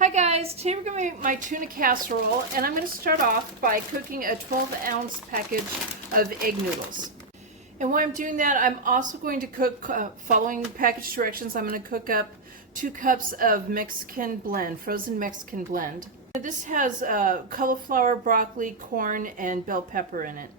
Hi guys, today we're going to make my tuna casserole, and I'm going to start off by cooking a 12-ounce package of egg noodles. And while I'm doing that, I'm also going to cook, following package directions, I'm going to cook up 2 cups of Mexican blend, frozen Mexican blend. This has cauliflower, broccoli, corn, and bell pepper in it.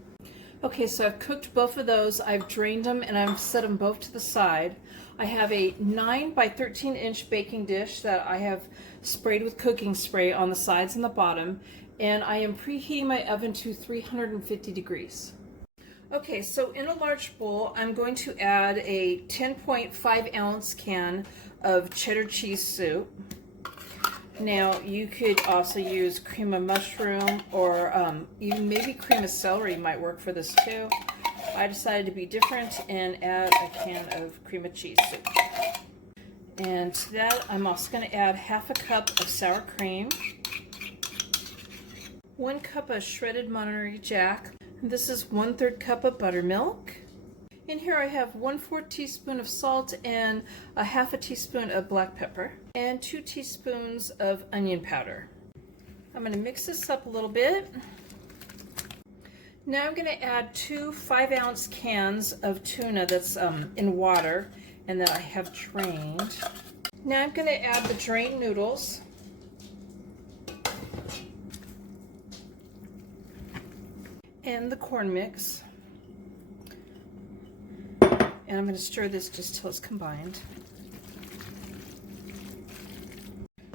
Okay, so I've cooked both of those, I've drained them, and I've set them both to the side. I have a 9 by 13 inch baking dish that I have sprayed with cooking spray on the sides and the bottom, and I am preheating my oven to 350 degrees. Okay, so in a large bowl, I'm going to add a 10.5 ounce can of cheddar cheese soup. Now, you could also use cream of mushroom or even maybe cream of celery might work for this too. I decided to be different and add a can of cream of cheese soup. And to that, I'm also going to add half a cup of sour cream, 1 cup of shredded Monterey Jack. This is 1/3 cup of buttermilk. In here I have 1/4 teaspoon of salt and a half a teaspoon of black pepper and 2 teaspoons of onion powder. I'm going to mix this up a little bit. Now I'm going to add 2 5-ounce cans of tuna that's in water and that I have drained. Now I'm going to add the drained noodles. And the corn mix. And I'm going to stir this just till it's combined.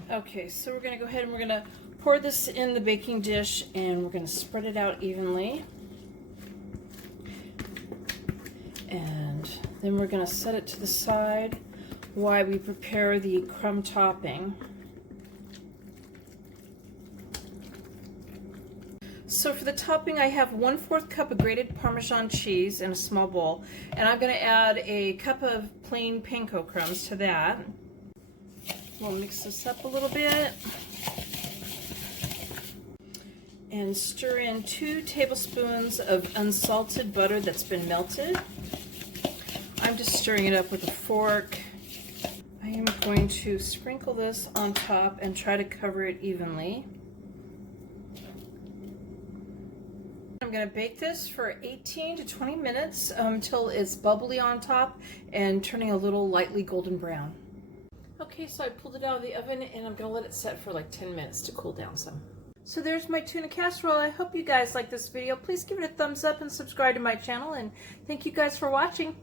Okay, so we're going to go ahead and we're going to pour this in the baking dish and we're going to spread it out evenly. And then we're going to set it to the side while we prepare the crumb topping. So for the topping, I have 1/4 cup of grated Parmesan cheese in a small bowl, and I'm going to add a cup of plain panko crumbs to that. We'll mix this up a little bit and stir in 2 tablespoons of unsalted butter that's been melted. I'm just stirring it up with a fork. I am going to sprinkle this on top and try to cover it evenly. I'm going to bake this for 18 to 20 minutes until it's bubbly on top and turning a little lightly golden brown. Okay, so I pulled it out of the oven and I'm going to let it set for like 10 minutes to cool down some. So there's my tuna casserole. I hope you guys like this video. Please give it a thumbs up and subscribe to my channel, and thank you guys for watching.